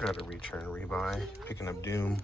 Got a return rebuy, picking up Doom.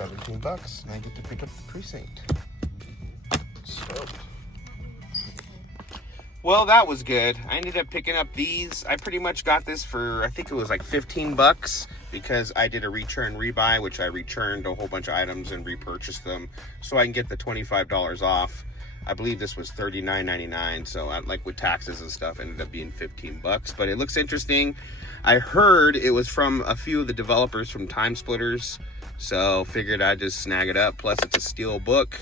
$17, and I get to pick up the precinct. Stoked. Well, that was good. I ended up picking up these. I pretty much got this for, I think it was like $15 because I did a return rebuy, which I returned a whole bunch of items and repurchased them so I can get the $25 off. I believe this was $39.99, so like with taxes and stuff, ended up being $15. But it looks interesting. I heard it was from a few of the developers from Time Splitters, so figured I'd just snag it up. Plus, it's a steel book,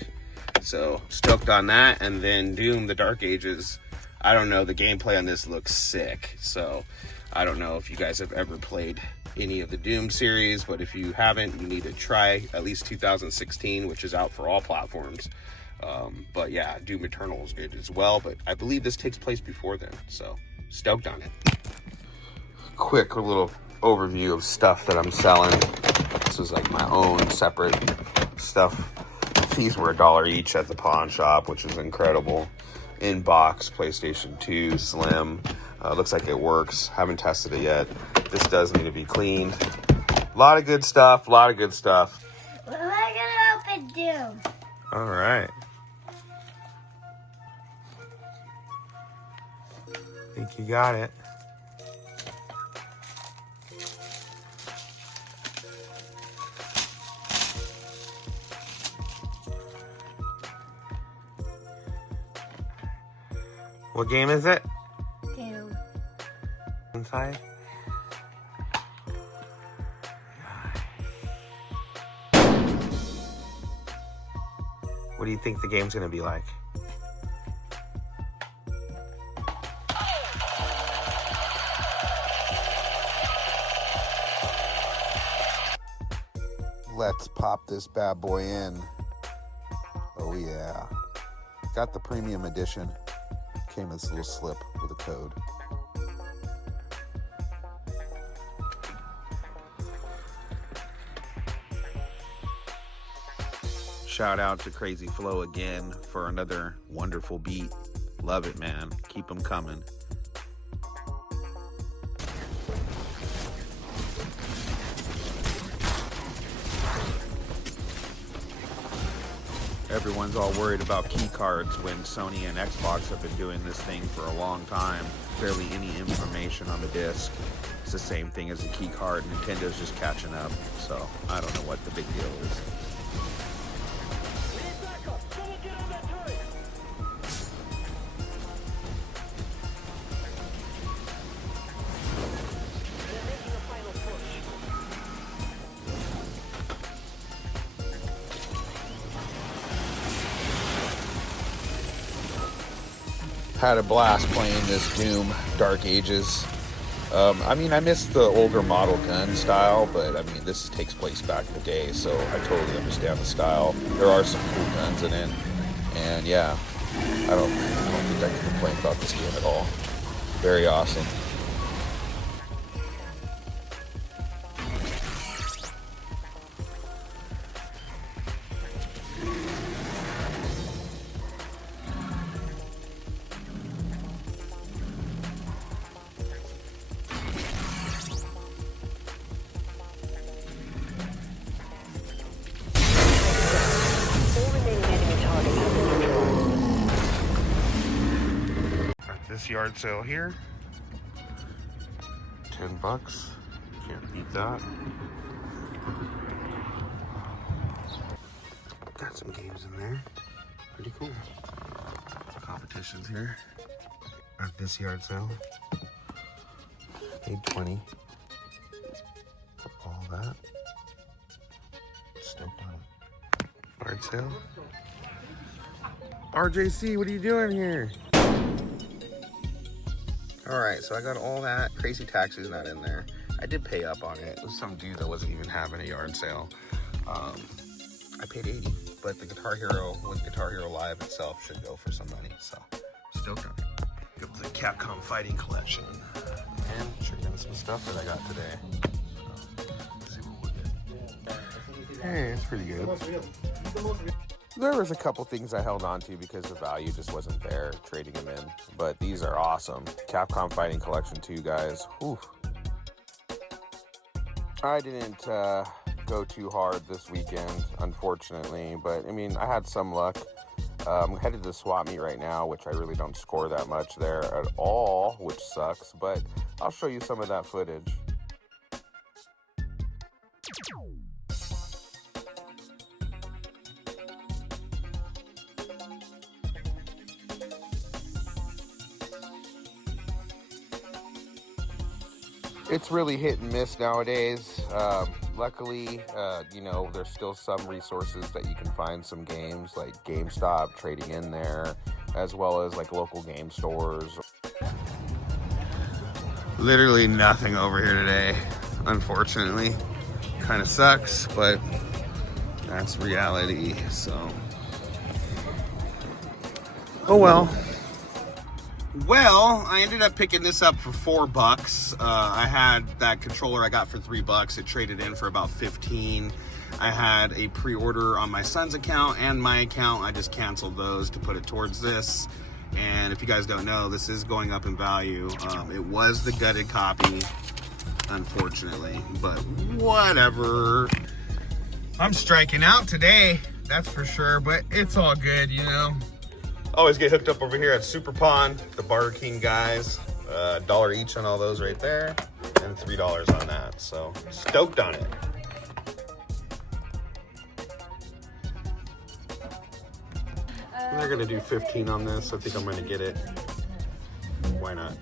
so stoked on that. And then Doom: The Dark Ages. I don't know, the gameplay on this looks sick. So I don't know if you guys have ever played any of the Doom series, but if you haven't, you need to try at least 2016, which is out for all platforms. But yeah, Doom Eternal is good as well, but I believe this takes place before then, so stoked on it. Quick little overview of stuff that I'm selling. This is like my own separate stuff. These were $1 each at the pawn shop, which is incredible. In box, PlayStation 2 Slim. Looks like it works. Haven't tested it yet. This does need to be cleaned. A lot of good stuff. A lot of good stuff. We're gonna open Doom. All right. I think you got it. What game is it? Doom. Inside? What do you think the game's gonna be like? Let's pop this bad boy in. Oh yeah. Got the premium edition. Came in this little slip with a code. Shout out to Crazy Flow again for another wonderful beat. Love it, man. Keep them coming. Everyone's all worried about key cards when Sony and Xbox have been doing this thing for a long time. Barely any information on the disc. It's the same thing as a key card. Nintendo's just catching up, so I don't know what the big deal is. Had a blast playing this Doom Dark Ages. I mean, I miss the older model gun style, but I mean, this takes place back in the day, so I totally understand the style. There are some cool guns in it, and yeah, I don't think I can complain about this game at all. Very awesome. This yard sale here, $10. Can't beat that. Got some games in there. Pretty cool. Competitions here at this yard sale. Paid $20 for all that. Stoked on it. Yard sale. RJC, what are you doing here? All right, so I got all that. Crazy Taxi's not in there. I did pay up on it. It was some dude that wasn't even having a yard sale. I paid 80, but the Guitar Hero with Guitar Hero Live itself should go for some money. So, still coming. Got the Capcom Fighting Collection. And checking out some stuff that I got today. Let's see what we get. Hey, it's pretty good. There was a couple things I held on to because the value just wasn't there, trading them in. But these are awesome. Capcom Fighting Collection 2, guys. Whew. I didn't go too hard this weekend, unfortunately. But, I mean, I had some luck. I'm headed to the swap meet right now, which I really don't score that much there at all, which sucks. But I'll show you some of that footage. It's really hit and miss nowadays. Luckily, you know, there's still some resources that you can find some games like GameStop, trading in there, as well as like local game stores. Literally nothing over here today, unfortunately. Kind of sucks, but that's reality, so. Oh well. Well, I ended up picking this up for $4. I had that controller I got for $3. It traded in for about 15. I had a pre-order on my son's account and my account. I just canceled those to put it towards this. And if you guys don't know, this is going up in value. It was the gutted copy, unfortunately, but whatever. I'm striking out today, that's for sure, but it's all good, you know. Always get hooked up over here at Super Pond, the Burger King guys. $1 each on all those right there, and $3 on that. So stoked on it. They're gonna do 15 on this. I think I'm gonna get it. Why not?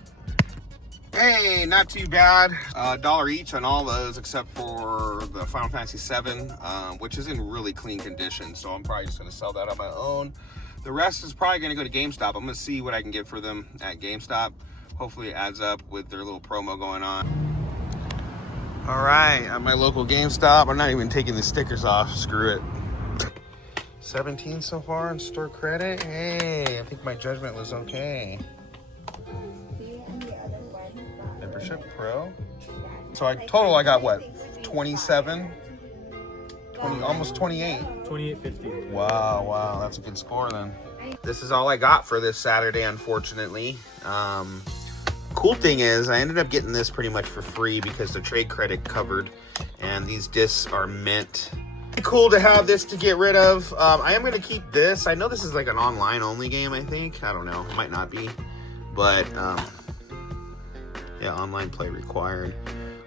Hey, not too bad. $1 each on all those, except for the Final Fantasy VII, which is in really clean condition. So I'm probably just gonna sell that on my own. The rest is probably going to go to GameStop. I'm going to see what I can get for them at GameStop. Hopefully it adds up with their little promo going on. All right, at my local GameStop. I'm not even taking the stickers off. Screw it. 17 so far in store credit. Hey, I think my judgment was okay. Membership Pro. So total I got what? 27? 20, almost 28. 28.50. Wow, that's a good score then. This is all I got for this Saturday, unfortunately. Cool thing is, I ended up getting this pretty much for free because the trade credit covered, and these discs are mint. Cool to have this to get rid of. I am going to keep this. I know this is like an online only game, I think. I don't know, it might not be. But, yeah, online play required.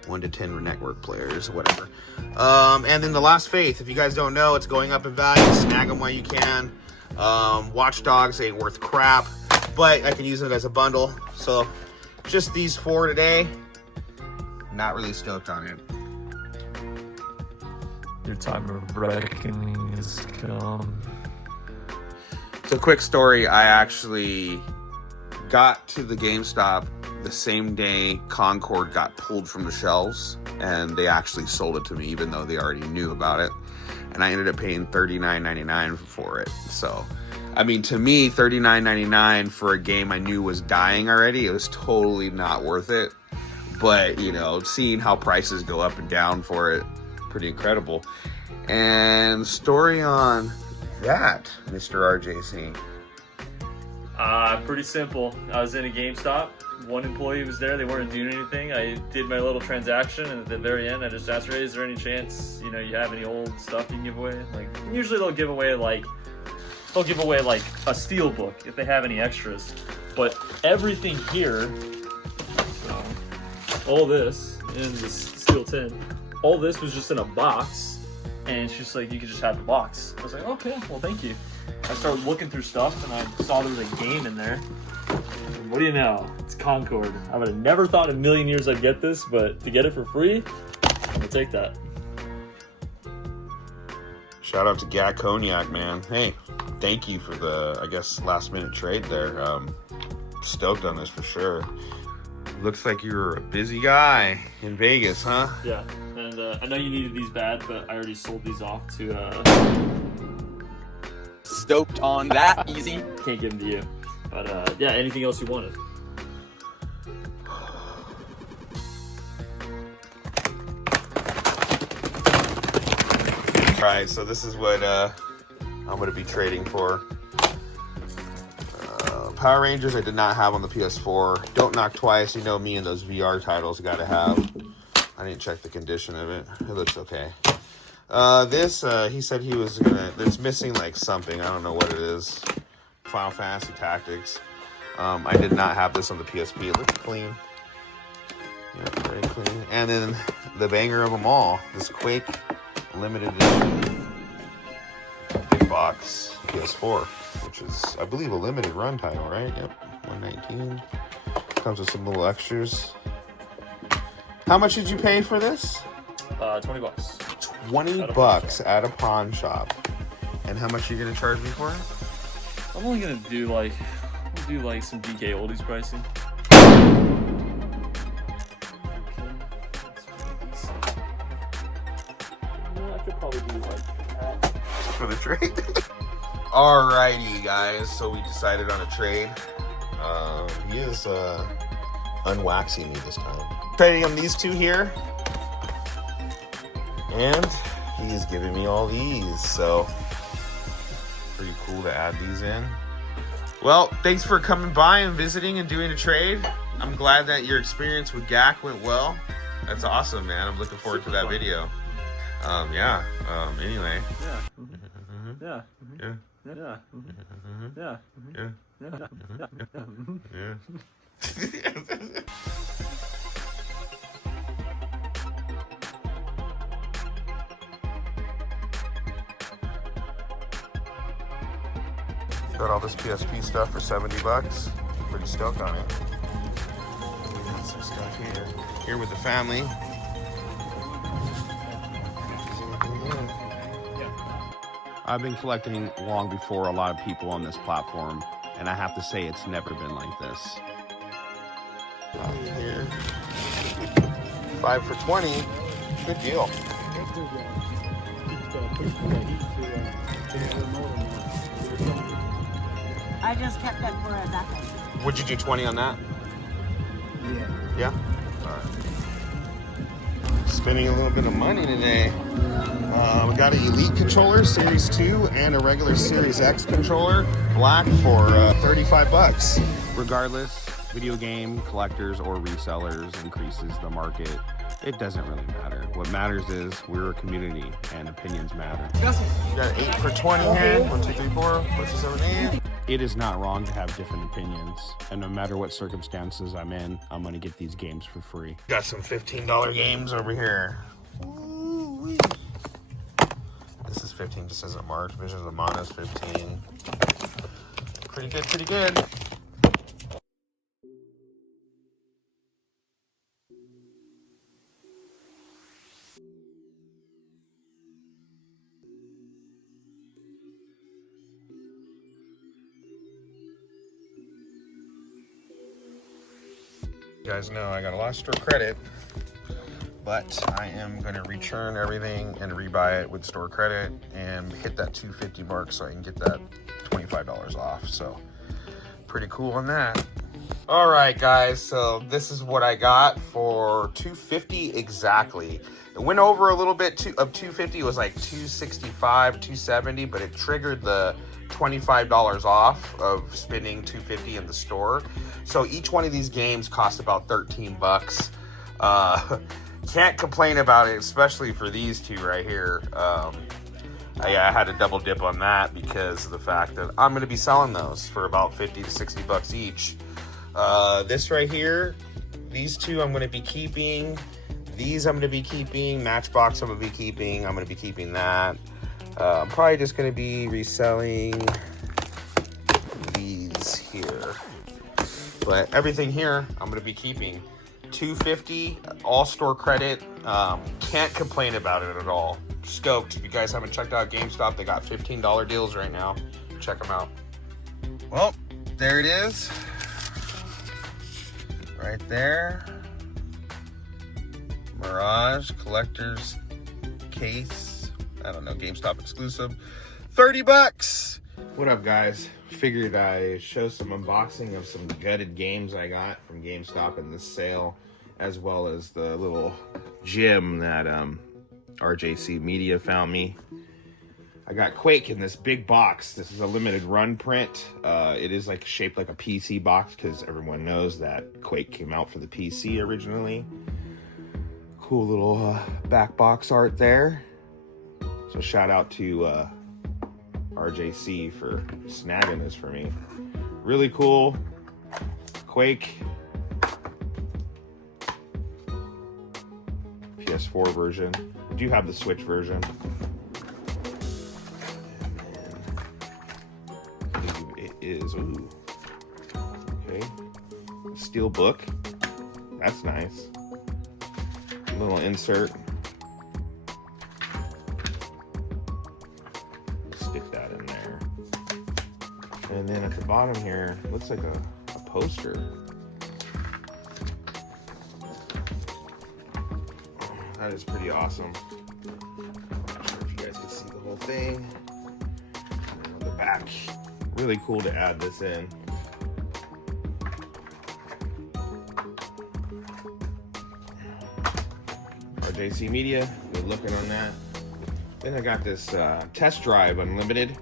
1 to 10 network players, whatever. And then the Lost Faith. If you guys don't know, it's going up in value. Snag them while you can. Watch Dogs ain't worth crap, but I can use it as a bundle. So just these 4 today. Not really stoked on it. Your time of reckoning is come. So quick story, I actually got to the GameStop the same day Concord got pulled from the shelves, and they actually sold it to me even though they already knew about it, and I ended up paying $39.99 for it. So I mean, to me, $39.99 for a game I knew was dying already, it was totally not worth it. But you know, seeing how prices go up and down for it, pretty incredible. And story on that, Mr. RJC. Pretty simple. I was in a GameStop. One employee was there. They weren't doing anything. I did my little transaction, and at the very end, I just asked her, "Hey, is there any chance, you have any old stuff you can give away?" Like, usually they'll give away like a steel book if they have any extras. But everything here, all this in this steel tin, all this was just in a box, and she's just like, "You could just have the box." I was like, "Okay, well, thank you." I started looking through stuff, and I saw there was a game in there. What do you know? It's Concord. I would have never thought in a million years I'd get this, but to get it for free, I'm gonna take that. Shout out to Gat Cognac, man. Hey, thank you for the, I guess, last minute trade there. Stoked on this for sure. Looks like you're a busy guy in Vegas, huh? Yeah, and I know you needed these bad, but I already sold these off to. Stoked on that. Easy. Can't give them to you, but yeah. Anything else you wanted? All right, so this is what I'm gonna be trading for. Power Rangers I did not have on the PS4. Don't Knock Twice, you know me and those VR titles gotta have. I didn't check the condition of it. It looks okay. This, he said he was gonna, it's missing like something. I don't know what it is. Final Fantasy Tactics. I did not have this on the PSP. It looks clean. Yeah, very clean. And then the banger of them all, this Quake limited edition big box PS4, which is, I believe, a limited run title, right? Yep, 119. Comes with some little extras. How much did you pay for this? 20 bucks. 20 bucks at a pawn shop. And how much are you gonna charge me for it? I'm only gonna do like some DK oldies pricing. I could probably do like for the trade. Alrighty, guys. So we decided on a trade. He is unwaxing me this time. Trading him these two here, and he's giving me all these. So pretty cool to add these in. Well, thanks for coming by and visiting and doing a trade. I'm glad that your experience with GAC went well. That's awesome, man. I'm looking forward to that video. Yeah. Anyway. Yeah. Yeah. Yeah. Yeah. Yeah. Yeah. Got all this PSP stuff for 70 bucks. Pretty stoked on it. We got some stuff here. Here with the family. I've been collecting long before a lot of people on this platform, and I have to say it's never been like this. Here. 5 for 20. Good deal. I just kept it for a decade. Would you do 20 on that? Yeah. Yeah? Alright. Spending a little bit of money today. We got an Elite controller, Series 2, and a regular Series X controller, black, for 35 bucks. Regardless, video game collectors or resellers increases the market. It doesn't really matter. What matters is we're a community and opinions matter. You got 8 for 20 here. 1, 2, 3, 4, 5, 6, 7, 8. It is not wrong to have different opinions, and no matter what circumstances I'm in, I'm gonna get these games for free. Got some $15 games over here. Ooh-wee. This is 15, just says it March. Visions of Mana is 15. Pretty good, pretty good. You guys know I got a lot of store credit, but I am going to return everything and rebuy it with store credit and hit that $250 mark so I can get that $25 off. So pretty cool on that. All right, guys, so this is what I got for $250 exactly. It went over a little bit of $250. It was like $265, $270, but it triggered the $25 off of spending $250 in the store. So each one of these games cost about 13 bucks. Can't complain about it, especially for these two right here. I had to double dip on that because of the fact that I'm going to be selling those for about 50 to 60 bucks each. This right here, these two I'm going to be keeping. These I'm going to be keeping. Matchbox I'm going to be keeping. I'm going to be keeping that. I'm probably just going to be reselling these here. But everything here, I'm going to be keeping. $250, all store credit. Can't complain about it at all. Stoked. If you guys haven't checked out GameStop, they got $15 deals right now. Check them out. Well, there it is. right there. Mirage collector's case. I don't know, GameStop exclusive. 30 bucks. What up, guys? Figured I show some unboxing of some gutted games I got from GameStop in this sale, as well as the little gem that RJC Media found me. I got Quake in this big box. This is a limited run print. It is like shaped like a PC box because everyone knows that Quake came out for the PC originally. Cool little back box art there. So shout out to RJC for snagging this for me. Really cool. Quake. PS4 version. I do have the Switch version. It is, ooh. Okay. Steel book. That's nice. Little insert. Stick that in there. And then at the bottom here, looks like a poster. That is pretty awesome. Not sure if you guys can see the whole thing. And on the back, really cool to add this in. RJC Media, good looking on that. Then I got this Test Drive Unlimited.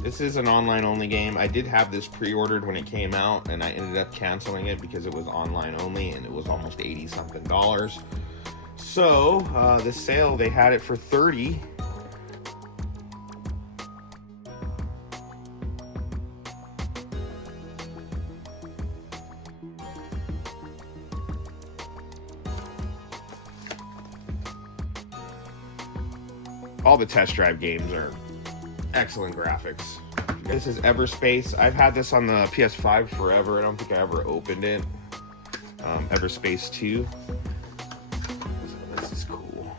This is an online only game. I did have this pre-ordered when it came out, and I ended up canceling it because it was online only and it was almost $80 something. So this sale, they had it for $30. All the Test Drive games are excellent graphics. This is Everspace. I've had this on the PS5 forever. I don't think I ever opened it. Everspace 2. This is cool.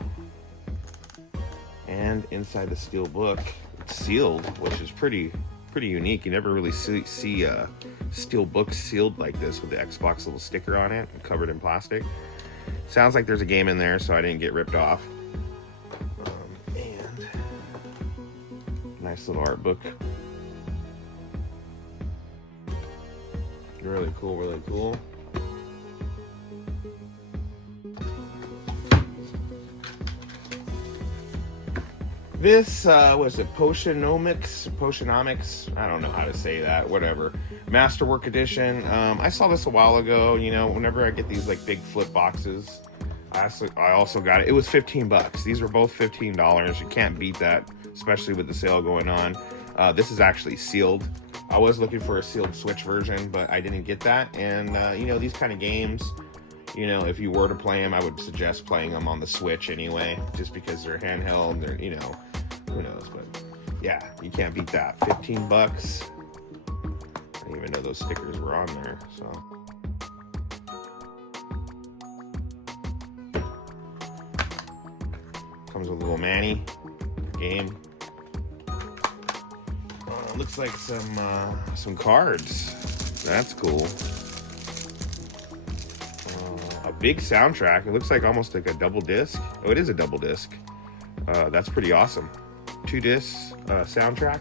And inside the steel book, it's sealed, which is pretty unique. You never really see a steel book sealed like this with the Xbox little sticker on it, covered in plastic. Sounds like there's a game in there, so I didn't get ripped off. Nice little art book. Really cool, really cool. This was it Potionomics? I don't know how to say that, whatever. Masterwork edition. I saw this a while ago, you know, whenever I get these like big flip boxes. I also got it. It was 15 bucks. These were both $15. You can't beat that, especially with the sale going on. This is actually sealed. I was looking for a sealed Switch version, but I didn't get that. And, you know, these kind of games, you know, if you were to play them, I would suggest playing them on the Switch anyway, just because they're handheld. They're, you know, who knows? But yeah, you can't beat that. 15 bucks. I didn't even know those stickers were on there, so. Comes with a little Manny game. Looks like some cards. That's cool. A big soundtrack. It looks like almost like a double disc. Oh, it is a double disc. That's pretty awesome. 2 discs soundtrack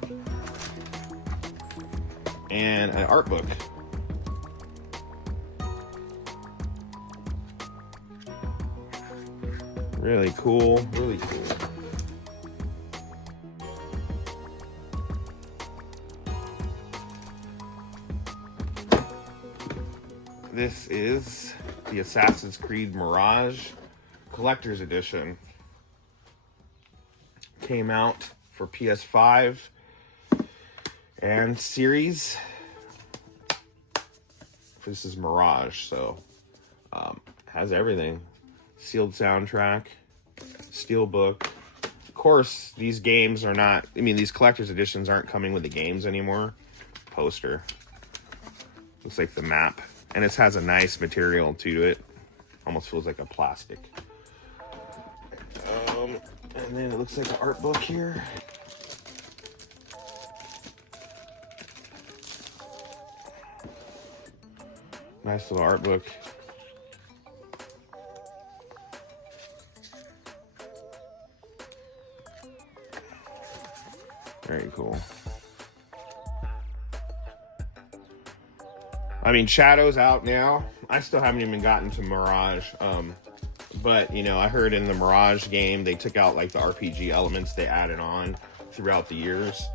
and an art book. Really cool, really cool. This is the Assassin's Creed Mirage Collector's Edition. Came out for PS5 and Series. This is Mirage, so has everything. Sealed soundtrack, steelbook. Of course, these games are not, I mean, these collector's editions aren't coming with the games anymore. Poster. Looks like the map. And it has a nice material to it. Almost feels like a plastic. And then it looks like an art book here. Nice little art book. Very cool. I mean, Shadow's out now. I still haven't even gotten to Mirage. But, you know, I heard in the Mirage game, they took out, like, the RPG elements they added on throughout the years.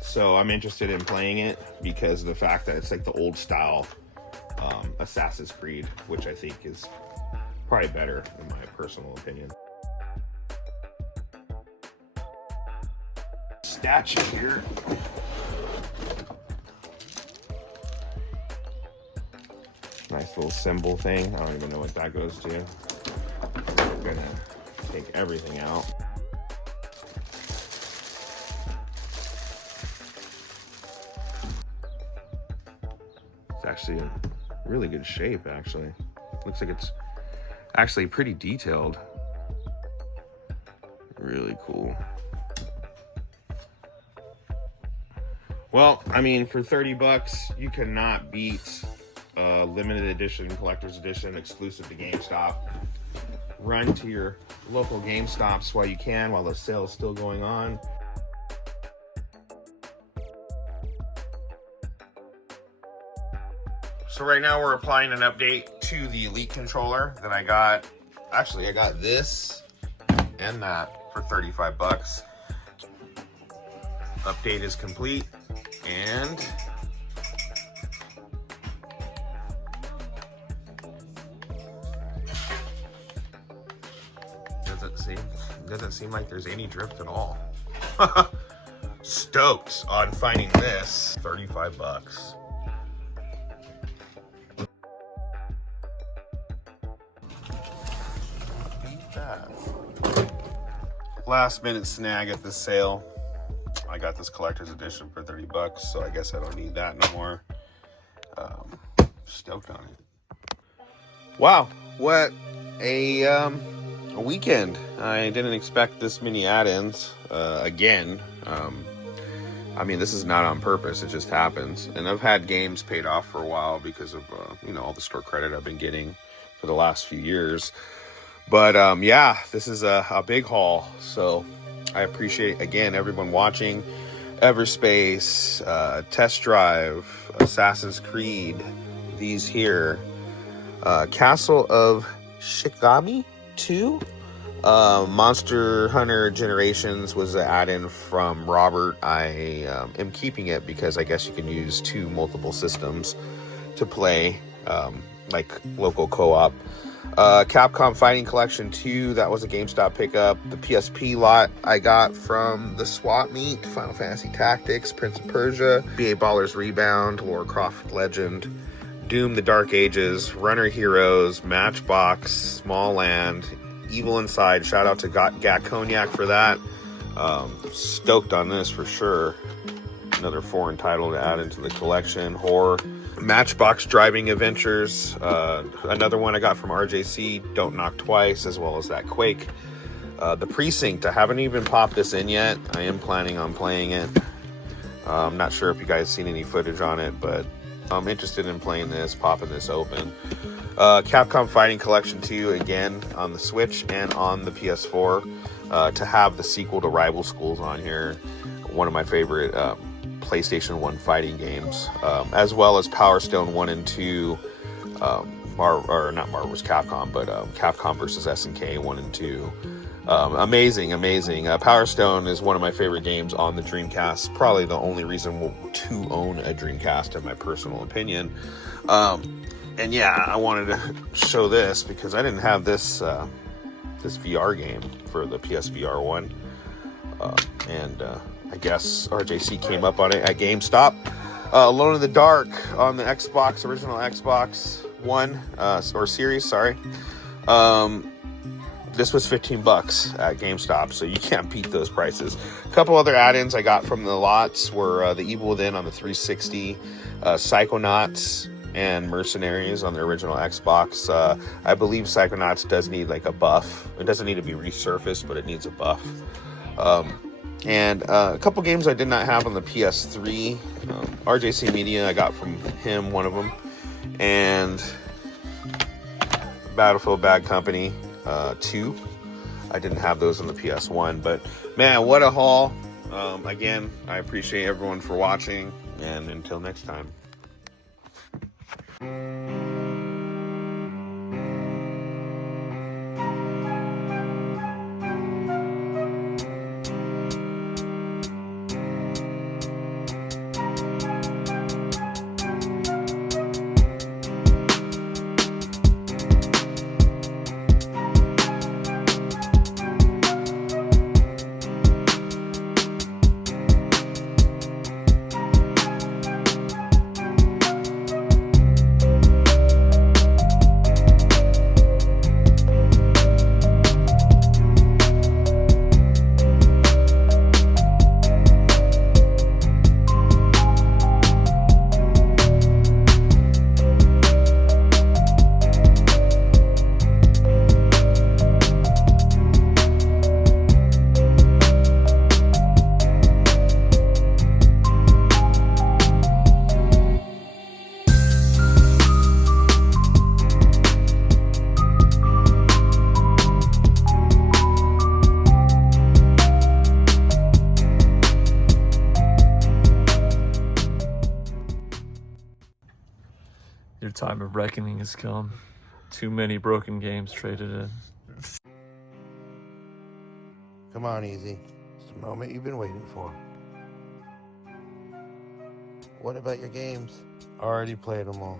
So I'm interested in playing it because of the fact that it's, like, the old style Assassin's Creed, which I think is probably better, in my personal opinion. Statue here. Nice little symbol thing. I don't even know what that goes to. I'm gonna take everything out. It's actually in really good shape, actually. Looks like it's actually pretty detailed. Really cool. Well, I mean, for 30 bucks, you cannot beat limited edition, collector's edition, exclusive to GameStop. Run to your local GameStops while you can, while the sale's still going on. So right now we're applying an update to the Elite controller that I got. Actually, I got this and that for 35 bucks. Update is complete, and doesn't seem like there's any drift at all. Stoked on finding this. 35 bucks. Beat that. Last minute snag at the sale. I got this collector's edition for 30 bucks, so I guess I don't need that no more. Stoked on it. Wow, what a weekend. I didn't expect this many add-ins again. I mean, this is not on purpose, it just happens. And I've had games paid off for a while because of you know, all the store credit I've been getting for the last few years. But yeah, this is a big haul, so I appreciate, again, everyone watching. Everspace, Test Drive, Assassin's Creed, these here. Castle of Shikigami 2. Monster Hunter Generations was an add-in from Robert. I am keeping it because I guess you can use multiple systems to play, like local co-op. Capcom Fighting Collection 2, that was a GameStop pickup. The PSP lot I got from the Swap Meet. Final Fantasy Tactics, Prince of Persia, BA Ballers Rebound, Lara Croft Legend, Doom the Dark Ages, Runner Heroes, Matchbox, Small Land, Evil Inside. Shout out to Gat Cognac for that. Stoked on this for sure. Another foreign title to add into the collection. Horror. Matchbox Driving Adventures. Another one I got from RJC, Don't Knock Twice, as well as that Quake. The Precinct, I haven't even popped this in yet. I am planning on playing it. I'm not sure if you guys seen any footage on it, but I'm interested in playing this, popping this open. Capcom Fighting Collection 2, again, on the Switch and on the PS4. To have the sequel to Rival Schools on here. One of my favorite PlayStation 1 fighting games. As well as Power Stone 1 and 2. Not Marvel's Capcom, but Capcom vs. SNK 1 and 2. Amazing. Power Stone is one of my favorite games on the Dreamcast. Probably the only reason to own a Dreamcast, in my personal opinion. And yeah, I wanted to show this because I didn't have this this VR game for the PSVR 1. I guess RJC came up on it at GameStop. Alone in the Dark on the Xbox, original Xbox One, or Series, sorry. This was 15 bucks at GameStop, so you can't beat those prices. A couple other add-ins I got from the lots were The Evil Within on the 360, Psychonauts, and Mercenaries on the original Xbox. I believe Psychonauts does need like a buff. It doesn't need to be resurfaced, but it needs a buff. And a couple games I did not have on the PS3. RJC Media, I got from him, one of them. And Battlefield Bad Company 2. I didn't have those on the PS1, but man, what a haul. Again, I appreciate everyone for watching, and until next time. Your time of reckoning has come. Too many broken games traded in. Come on, Easy. It's the moment you've been waiting for. What about your games? Already played them all.